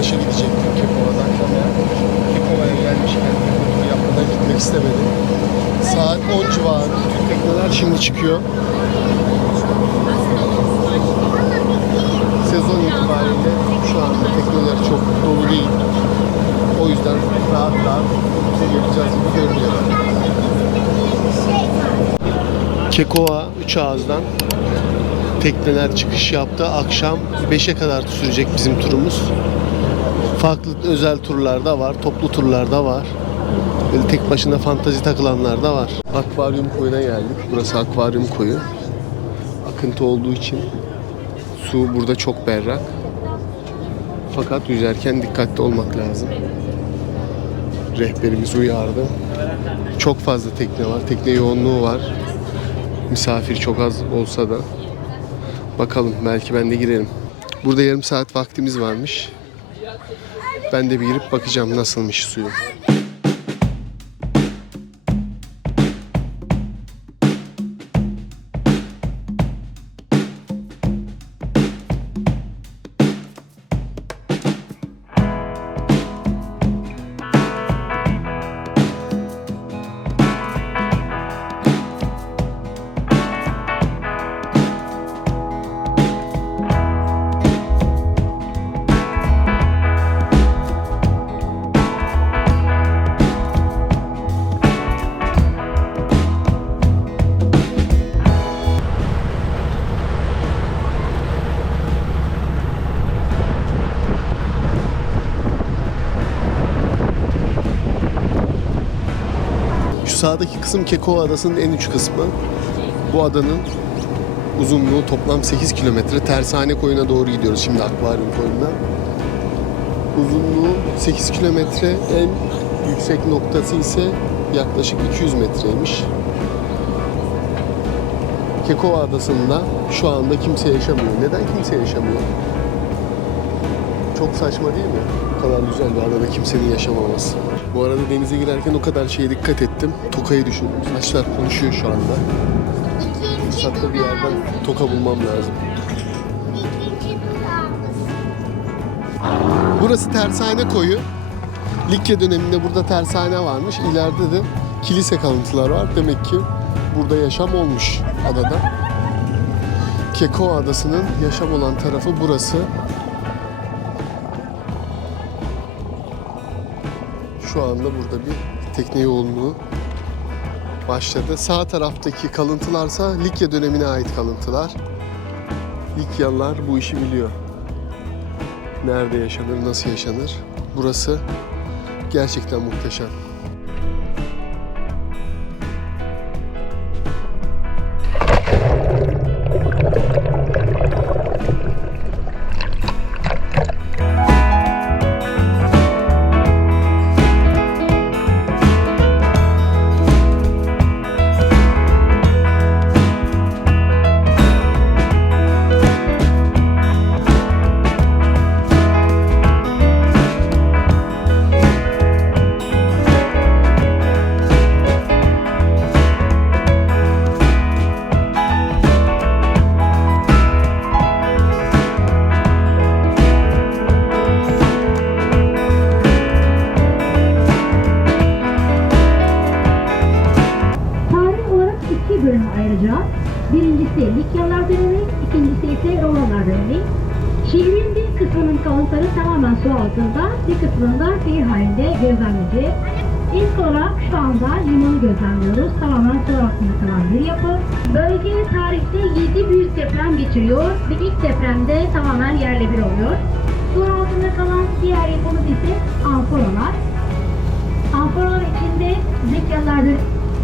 Kaş'a gidecektim Kekova'dan ama Kekova'ya gelmişken Keko yapmadan gitmek istemedim. Saat 10 civarı. Bütün tekneler şimdi çıkıyor. Sezon itibariyle şu anda tekneler çok dolu değil. O yüzden rahat rahat yapacağız gibi görünüyor. Kekova 3 ağızdan tekneler çıkış yaptı. Akşam 5'e kadar sürecek bizim turumuz. Farklı özel turlar da var, toplu turlar da var. Böyle tek başına fantazi takılanlar da var. Akvaryum koyuna geldik. Burası akvaryum koyu. Akıntı olduğu için su burada çok berrak. Fakat yüzerken dikkatli olmak lazım. Rehberimiz uyardı. Çok fazla tekne var. Tekne yoğunluğu var. Misafir çok az olsa da. Bakalım, belki ben de girerim. Burada yarım saat vaktimiz varmış. Ben de bir girip bakacağım nasılmış suyu. Sağdaki kısım Kekova Adası'nın en uç kısmı. Bu adanın uzunluğu toplam 8 kilometre. Tersane koyuna doğru gidiyoruz şimdi, akvaryum koyuna. Uzunluğu 8 kilometre, en yüksek noktası ise yaklaşık 200 metreymiş. Kekova Adası'nda şu anda kimse yaşamıyor. Neden kimse yaşamıyor? Çok saçma değil mi? Bu kadar güzel bir adada kimsenin yaşamaması. Bu arada denize girerken o kadar şeye dikkat ettim. Tokayı düşündüm. Saçlar konuşuyor şu anda. Fırsatta bir yerden toka bulmam lazım. Burası Tersane Koyu. Likya döneminde burada tersane varmış. İleride de kilise kalıntılar var. Demek ki burada yaşam olmuş adada. Kekova Adası'nın yaşam olan tarafı burası. Şu anda burada bir tekne yoğunluğu başladı. Sağ taraftaki kalıntılarsa Likya dönemine ait kalıntılar. Likyalılar bu işi biliyor. Nerede yaşanır, nasıl yaşanır? Burası gerçekten muhteşem. Birincisi Likyalılar dönemi, ikincisi ise Romalılar dönemi. Şehrin bir kısmının kalıntıları tamamen su altında, bir kısmında şehir halinde gözlemledi. İlk olarak şu anda limanı gözlemliyoruz. Tamamen su altında kalan bir yapı. Bölge tarihte 7 büyük deprem geçiriyor ve ilk depremde tamamen yerle bir oluyor. Su altında kalan diğer yapımız ise amforalar. Amforalar içinde Likyalılar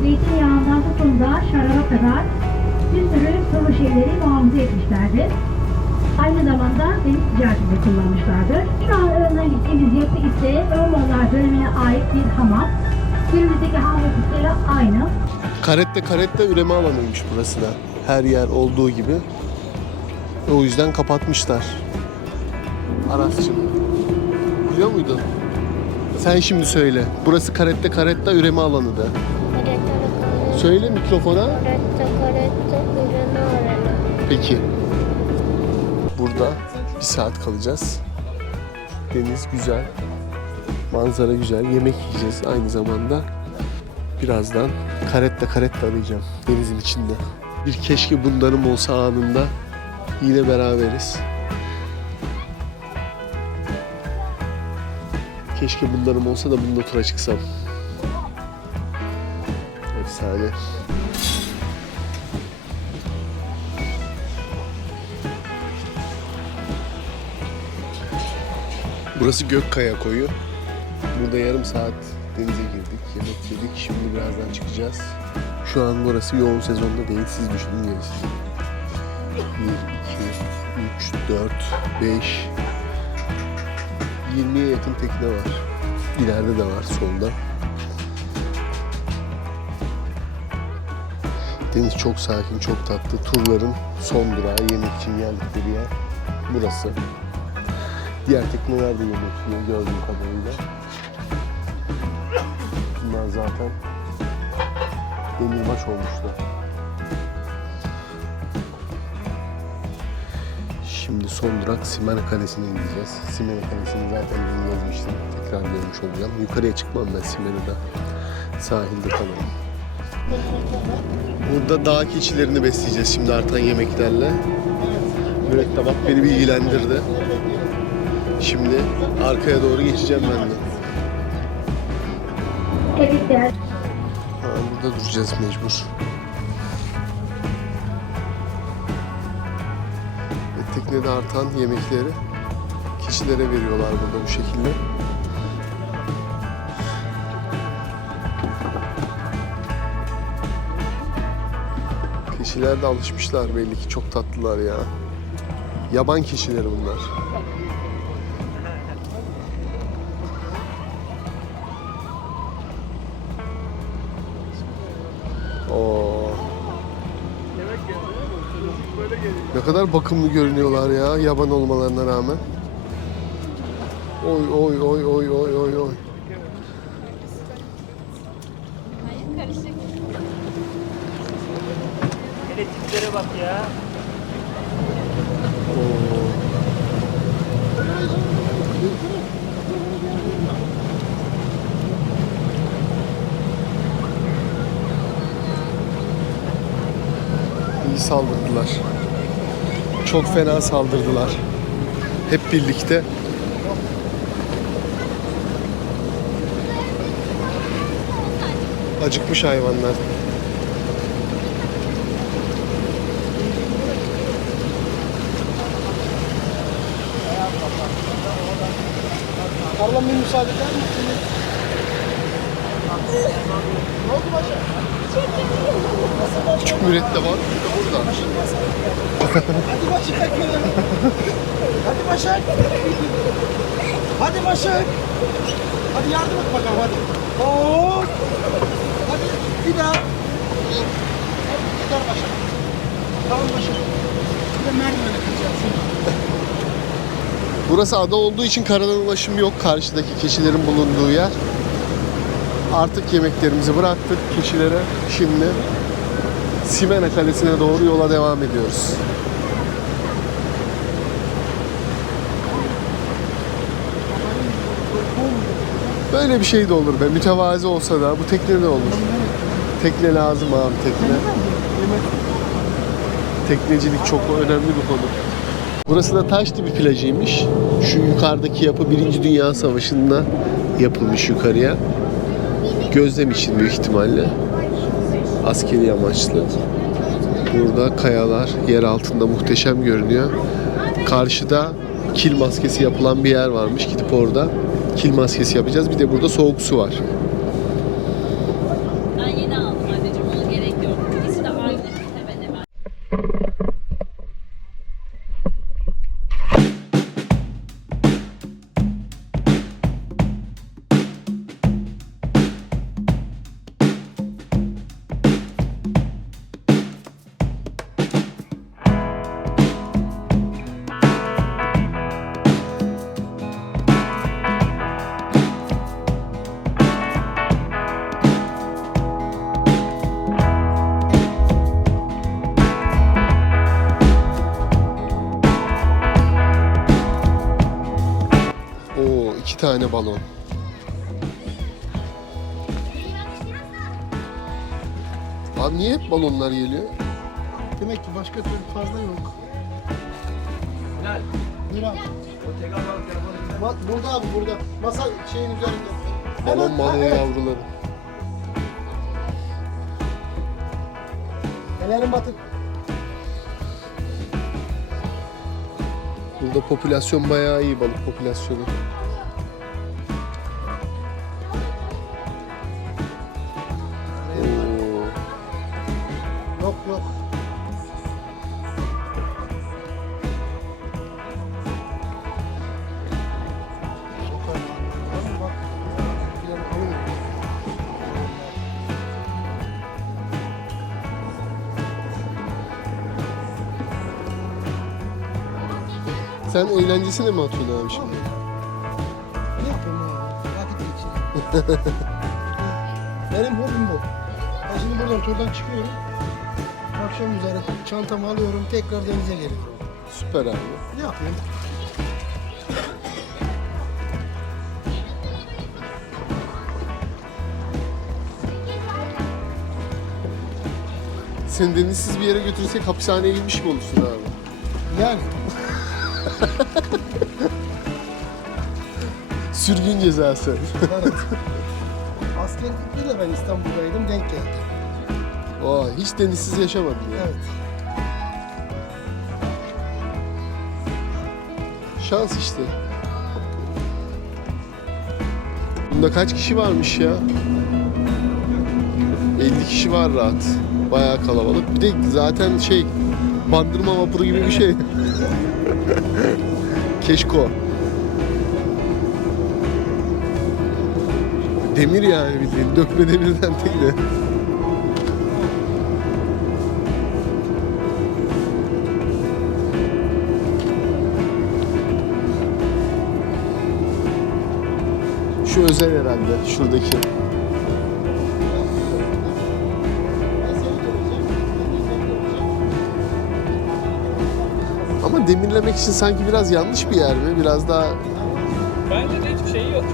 zeytinyağından tutun da şaraba kadar bir sürü sıvı şeyleri muhafaza etmişlerdir. Aynı zamanda deniz ticaretinde kullanmışlardır. Şu an önüne gittiğimiz yapı ise Romalılar dönemine ait bir hamam. Günümüzdeki hamam yapısıyla aynı. Karette üreme alanıymış burası da. Her yer olduğu gibi. O yüzden kapatmışlar. Aras'cığım, biliyor muydun? Sen şimdi söyle. Burası Karetta üreme alanı da. Söyle mikrofona. Karetta üreme alanı. Peki. Burada bir saat kalacağız. Deniz güzel. Manzara güzel. Yemek yiyeceğiz aynı zamanda. Birazdan karetta arayacağım denizin içinde. Bir keşke bunlarım olsa anında yine beraberiz. Keşke bunlarım olsa da bununla tura çıksam. Efsane. Burası Gökkaya Koyu. Burada yarım saat denize girdik, yemek yedik. Şimdi birazdan çıkacağız. Şu an burası yoğun sezonda değil. Siz düşünün gerisi. 1, 2, 3, 4, 5, 20'ye yakın tekne var. İleride de var, solda. Deniz çok sakin, çok tatlı. Turların son durağı, yemek için geldikleri yer burası. Diğer tekneler de yemek yiyor gördüğüm kadarıyla. Bunlar zaten demirbaş olmuşlar. Şimdi son durak Simene Kalesi'ne gideceğiz. Simene Kalesi'ni zaten ben yazmıştım. Tekrar görmüş olacağım. Yukarıya çıkmam ben Simene'de. Sahilde kalırım. Burada dağ keçilerini besleyeceğiz şimdi artan yemeklerle. Mürettebat beni bilgilendirdi. Şimdi arkaya doğru geçeceğim ben de. Tebrikler. Burada duracağız mecbur. Ve teknede artan yemekleri keçilere veriyorlar burada bu şekilde. Keçiler de alışmışlar belli ki, çok tatlılar ya. Yaban keçileri bunlar. Oo. Ne kadar bakımlı görünüyorlar ya yaban olmalarına rağmen. Oy oy oy oy oy oy oy. Hele tiplere bak ya. Oo. İyi saldırdılar. Çok fena saldırdılar. Hep birlikte. Acıkmış hayvanlar. Ablam bir müsaade eder misiniz? Ne oldu başa? Küçük mürettebat burada. Hadi Başak. Hadi Başak. Hadi Başak. Hadi yardım et bakalım hadi. Oo. Hadi bir daha. Yeter Başak. Tamam Başak. Bir de merdivene kaçacaksın. Burası ada olduğu için karadan ulaşım yok. Karşıdaki keçilerin bulunduğu yer. Artık yemeklerimizi bıraktık keçilere. Şimdi Simene Kalesi'ne doğru yola devam ediyoruz. Böyle bir şey de olur be. Mütevazi olsa da bu tekne de olur. Tekne lazım abi, tekne. Teknecilik çok önemli bir konu. Burası da Taşdibi plajıymış. Şu yukarıdaki yapı 1. Dünya Savaşı'nda yapılmış yukarıya. Gözlem için büyük ihtimalle. Askeri amaçlı. Burada kayalar yer altında muhteşem görünüyor. Karşıda kil maskesi yapılan bir yer varmış. Gidip orada kil maskesi yapacağız. Bir de burada soğuk su var. Ben yeni aldım anneciğim, ona gerek yok. İkisi de aynı hemen hemen. 2 tane balon. Abi niye hep balonlar geliyor? Demek ki başka türlü fazla yok. Bilal. Buyur abi. O tekrar al telefonu. Burada abi burada. Masa şeyin üzerinde. Balon Hemen- balığı evet. yavruları. Ellerim batık. Burada popülasyon bayağı iyi, balık popülasyonu. Oo. Yok yok. Bak. Bir yana alayım. Sen eğlencesine mi atıyorsun abi şimdi? Ne yapayım abi? Vakit geçireyim. Benim hobim bu. Ben şimdi buradan turdan çıkıyorum. Akşam üzeri çantamı alıyorum. Tekrar denize geliyorum. Süper abi. Ne yapayım? Seni denizsiz bir yere götürsek hapishaneye girmiş mi olursun abi? Yani. Sürgün cezası. Evet. Askerlikte de ben İstanbul'daydım. Denk geldi. Aa, hiç denizsiz yaşamadın ya. Evet. Şans işte. Bunda kaç kişi varmış ya? 50 kişi var rahat. Bayağı kalabalık. Bir de zaten bandırma vapuru gibi bir şey. Keşko. Demir yani bildiğin. Dökme demirden tekne. Şu özel herhalde. Şuradaki. Ama demirlemek için sanki biraz yanlış bir yer mi? Biraz daha Bence de hiçbir şey yok.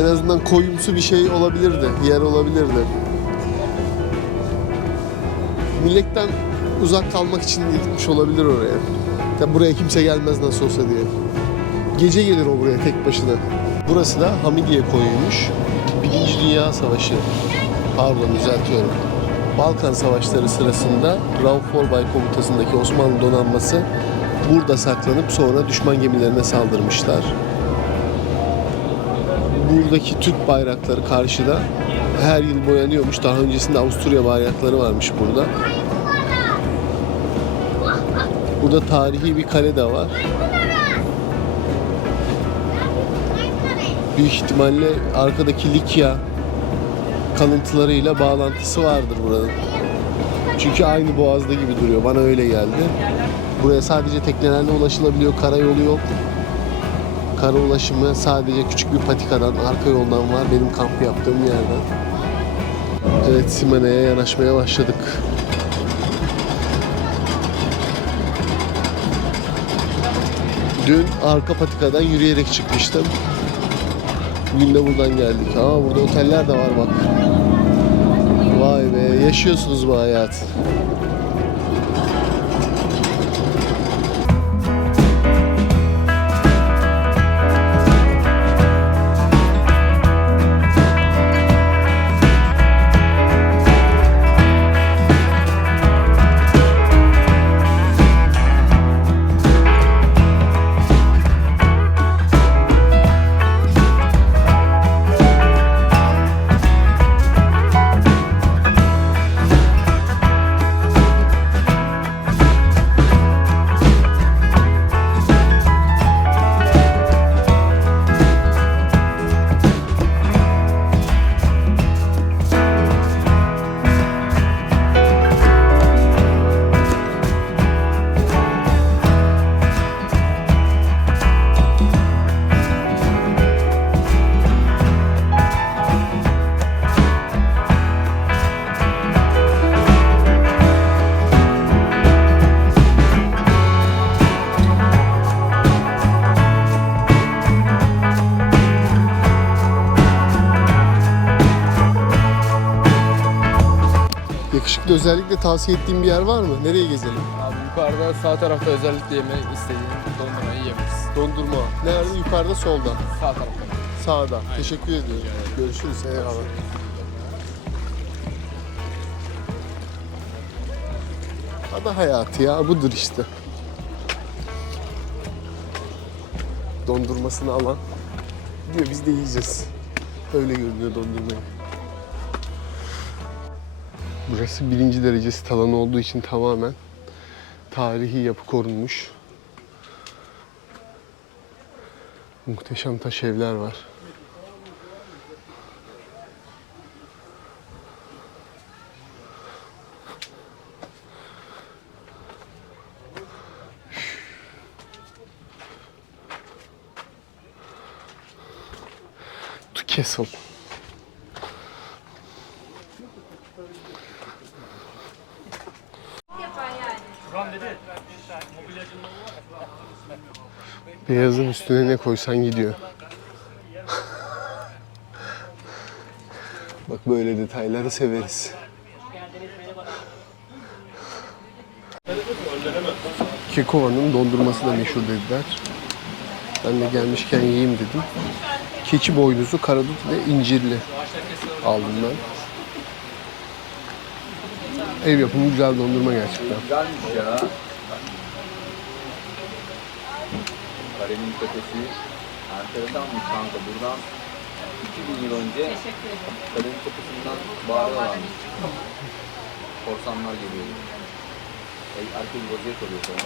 en azından koyumsu bir şey olabilirdi. Yer olabilirdi. Milletten uzak kalmak için gitmiş olabilir oraya. Ya buraya kimse gelmez nasıl olsa diye. Gece gelir o buraya tek başına. Burası da Hamidiye koyuymuş. Birinci Dünya Savaşı. Pardon, düzeltiyorum. Balkan Savaşları sırasında Rauf Orbay komutasındaki Osmanlı donanması burada saklanıp sonra düşman gemilerine saldırmışlar. Buradaki Türk bayrakları karşıda her yıl boyanıyormuş. Daha öncesinde Avusturya bayrakları varmış burada. Burada tarihi bir kale de var. Büyük ihtimalle arkadaki Likya kalıntılarıyla bağlantısı vardır buranın. Çünkü aynı boğazda gibi duruyor. Bana öyle geldi. Buraya sadece teknelerle ulaşılabiliyor. Karayolu yok. Kara ulaşımı sadece küçük bir patikadan, arka yoldan var. Benim kamp yaptığım yerden. Evet, Simene'ye yanaşmaya başladık. Dün arka patikadan yürüyerek çıkmıştım. Bugün de buradan geldik. Burada oteller de var bak. Vay be, yaşıyorsunuz bu hayatı. Yakışıklı, özellikle tavsiye ettiğin bir yer var mı? Nereye gezelim? Abi yukarıda sağ tarafta özellikle yemek istediğin dondurmayı yiyebiliriz. Dondurma. Nerede? Yukarıda, solda. Sağ tarafta. Sağda. Teşekkür ediyorum. Görüşürüz. Eyvallah. Ada hayatı ya. Budur işte. Dondurmasını alan diyor biz de yiyeceğiz. Öyle görünüyor dondurmayı. Burası 1. derece sit alanı olduğu için tamamen tarihi yapı korunmuş. Muhteşem taş evler var. To Castle. Beyazın üstüne ne koysan gidiyor. Bak böyle detayları severiz. Kekova'nın dondurması da meşhur dediler. Ben de gelmişken yiyeyim dedim. Keçi boynuzu, karadut ve incirli aldım ben. Ev yapımı güzel dondurma gerçekten. Güzelmiş ya. Karenin tepesi enteresanmış kanka. Buradan 2000 yıl önce karenin tepesinden bağırıyorlarmış. Korsanlar geliyor. Herkes vaziyet oluyor sonra.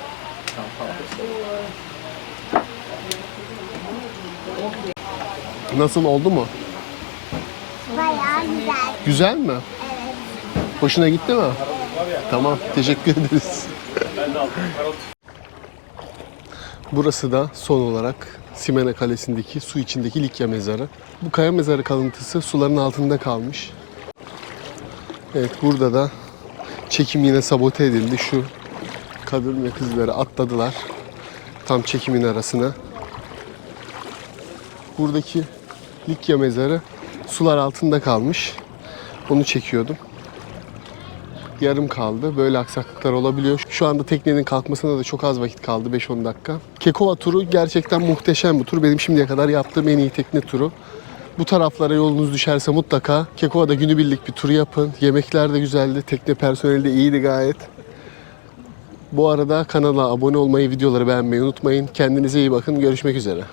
Nasıl, oldu mu? Bayağı güzel. Güzel mi? Evet. Hoşuna gitti mi? Tamam, teşekkür ederiz. Burası da son olarak Simena Kalesi'ndeki su içindeki Likya mezarı. Bu kaya mezarı kalıntısı suların altında kalmış. Evet, burada da çekim yine sabote edildi. Şu kadın ve kızları atladılar tam çekimin arasına. Buradaki Likya mezarı sular altında kalmış. Onu çekiyordum. Yarım kaldı. Böyle aksaklıklar olabiliyor. Şu anda teknenin kalkmasına da çok az vakit kaldı. 5-10 dakika. Kekova turu gerçekten muhteşem bir tur. Benim şimdiye kadar yaptığım en iyi tekne turu. Bu taraflara yolunuz düşerse mutlaka Kekova'da günübirlik bir tur yapın. Yemekler de güzeldi. Tekne personeli de iyiydi gayet. Bu arada kanala abone olmayı, videoları beğenmeyi unutmayın. Kendinize iyi bakın. Görüşmek üzere.